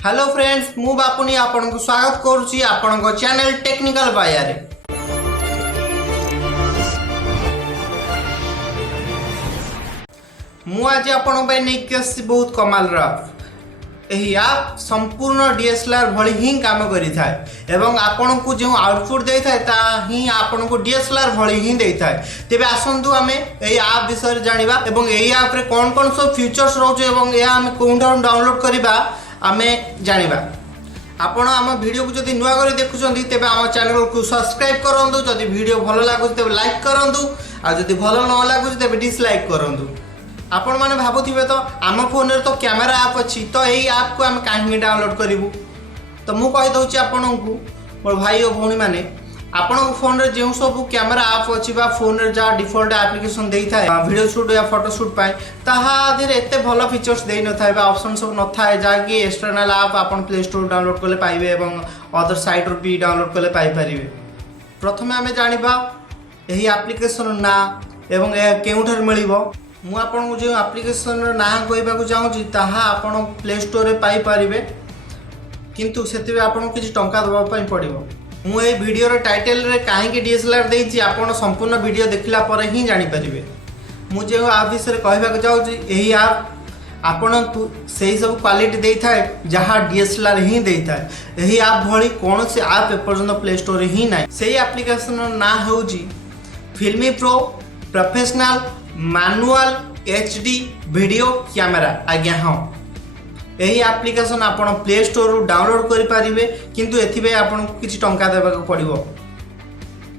Hello friends मु बापुनी आपनको स्वागत करुच्ची आपनको channel technical बाया रे। मु आज आपन पे नेक्स्ट बहुत कमाल एही आप संपूर्ण DSLR भली ही काम करि थाए एवं आपन को जो आउटपुट दे थाए ता ही आपन को DSLR भली ही दे थाए। तेबे आसंतु हमें एही ऐप विषय जानिबा एवं एही ऐप रे कोन कोन सब फीचर्स रहउछ एवं ए हम कोनटा डाउनलोड करिबा हमें जानिबा। आपण आम वीडियो को जदि नुआ करी देखुछंती तेबे आम चैनल को सब्सक्राइब करंतु। जदि वीडियो भलो लागुछ तेबे लाइक करंतु आ जदि भलो न लागुछ तेबे डिसलाइक करंतु। आपण माने भाबुथिबे तो आम फोन रे तो कैमरा ऐप अछि तो एही ऐप को हम काहे डाउनलोड करिवु। तो मु कहि दउछि आपन को मोर भाई और भौणी माने आपन फोन रे जेउ सब कैमरा ऐप अछि बा फोन रे जा डिफॉल्ट एप्लीकेशन देई थाए वीडियो शूट या फोटो शूट पाए ताहा आधे एते भलो फीचर्स देई न थाए बा ऑप्शन सब न थाए जा कि एक्सटर्नल ऐप आपन प्ले स्टोर डाउनलोड करले पाइबे एवं अदर साइट रो भी डाउनलोड करले पाइ परिबे। प्रथमे हमें जानिबा एही एप्लीकेशन ना एवं केउठर मिलिबो। मु आपन जो एप्लीकेशन रो ना कहबा को चाहूची ताहा आपन प्ले स्टोर रे पाइ परिबे किंतु सेतिबे आपन किछि टंका दबा पई पड़िबो। मु ए वीडियो रे टाइटल रे काहे कि DSLR देछि आपन संपूर्ण वीडियो देखला पर ही जानि परिबे। मु जे आप विषय रे कहबा को चाहूची एही ऐप आपन को सही सब क्वालिटी देई थाए जहा DSLR ही देई थाए। एही ऐप भली कोन से ऐप पर्यंत प्ले स्टोर ही नाही। सही एप्लीकेशन रो ना होउची फिल्मी pro professional manual HD video camera. आज्ञा हाँ यही एप्लीकेशन आपन प्ले स्टोर रू डाउनलोड करि परिबे किंतु एथिबे आपन किछि टंका देबा को पड़िबो।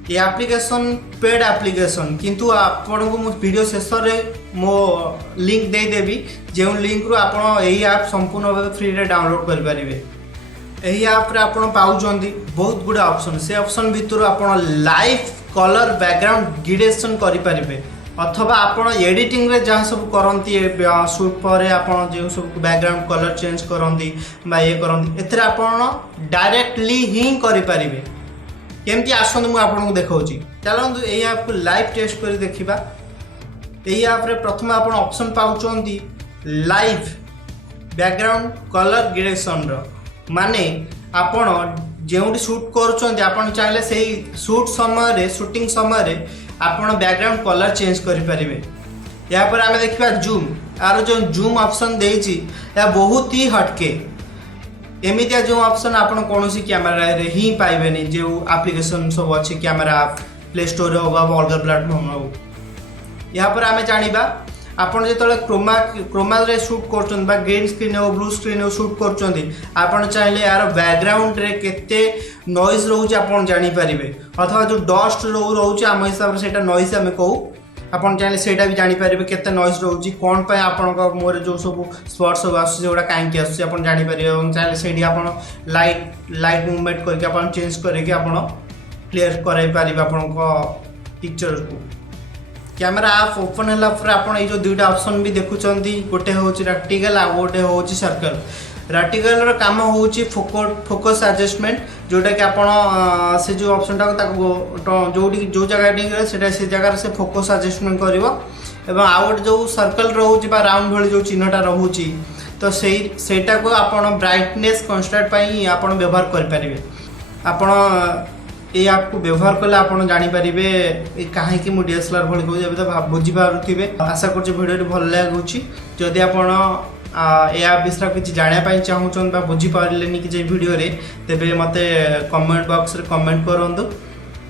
ये एप्लीकेशन पेड एप्लीकेशन किंतु आपन को मो वीडियो शेष रे मो लिंक दे देबी जे लिंक रू आपन एही ऐप संपूर्ण भाबे फ्री रे डाउनलोड करि परिबे। एही ऐप रे आपन पाउजंदी बहुत गुडा ऑप्शन से ऑप्शन भितर आपन लाइव कलर बैकग्राउंड ग्रेडेशन करि परिबे अथवा आपण एडिटिंग रे जहाँ सब करती शूट पर आपण जो सब बैकग्राउंड कलर चेंज करती ये करती एथरे आपण डायरेक्टली ही करि परिबे। केमती आसंतु मु आपन को देखाउची चलंतु एही ऐप को लाइव टेस्ट करि देखिबा। एही ऐप रे प्रथम आपण ऑप्शन पाउचंती लाइव बैकग्राउंड कलर ग्रेडेशन रो माने आपण जेउडी शूट करूचंती आपण चाहिले सेही शूट समय रे शूटिंग समय रे आपण बैकग्राउंड कलर चेंज करि परिबे। या पर हमें देखिबा जूम आरो जो जूम ऑप्शन देइची या बहुत ही हटके एमितिया जो ऑप्शन आपण कोनोसी कैमरा रे ही पाइबेनी जो एप्लीकेशन सब अछि कैमरा ऐप प्ले स्टोर रे होबा अलग प्लेटफॉर्म हो। या पर हमें जानिबा आपण जेतले क्रोमा रे शूट करचन बा ग्रीन स्क्रीन हो ब्लू स्क्रीन हो शूट करचंती आपण चाहिले यार बैकग्राउंड रे केते नॉइज रहउची आपण जानि परिबे अथवा जो डस्ट रहउची हम हिसाब रे सेटा नॉइज हमें कहू आपण चाहिले सेटा भी जानि परिबे केते नॉइज रहउची कोन पय आपण को मोर जो सब स्पॉट सब आसु जेडा काहे कि आसु आपण जानि परिबे और चाहिले सेडी आपण लाइट मूवमेंट करके आपण चेंज करके आपण क्लियर कराई परिबे आपण को पिक्चर को। कैमरा ऐप ओपन होला पर आपण ए जो दुईटा ऑप्शन भी देखुचंती गोटे होची रेक्टेंगल आ गोटे होची सर्कल। रेक्टेंगल रो काम होची फोकस एडजस्टमेंट जोटा कि आपण से जो ऑप्शन ता जोडी जो जगह टिंग सेटा से जगह से फोकस एडजस्टमेंट करिवो एवं आ गोटे जो सर्कल रहउची बा राउंड भली जो चिन्हटा रहउची तो सेटा को आपण ब्राइटनेस कांस्टेंट पई आपण व्यवहार कर परिबे। आपण ये ऐप को व्यवहार कले आपन जानि परिबे काहे कि मु DSLR भली कहू जबे तो बुझी पारुथिबे। आशा करछि वीडियो भल लागुछि। जदि आपन ए ऐप विषय किछि जानिया पई चाहूछन बा बुझी पारलेनी कि जे वीडियो रे तेबे मते कमेंट बॉक्स रे कमेंट करंतु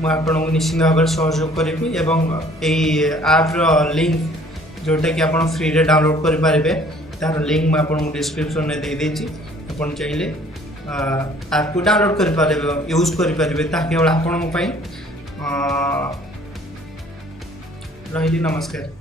मु आपन को निश्चित भाव सहयोग करिबि एवं एई ऐप रो लिंक जोटा कि आपन फ्री रे डाउनलोड करि परिबे तार लिंक मैं आपन डिस्क्रिप्शन में दे देछि। आपन चाहिले ऐप को डाउनलोड कर पारे यूज कर पारे ता केवल आपण रही। नमस्कार।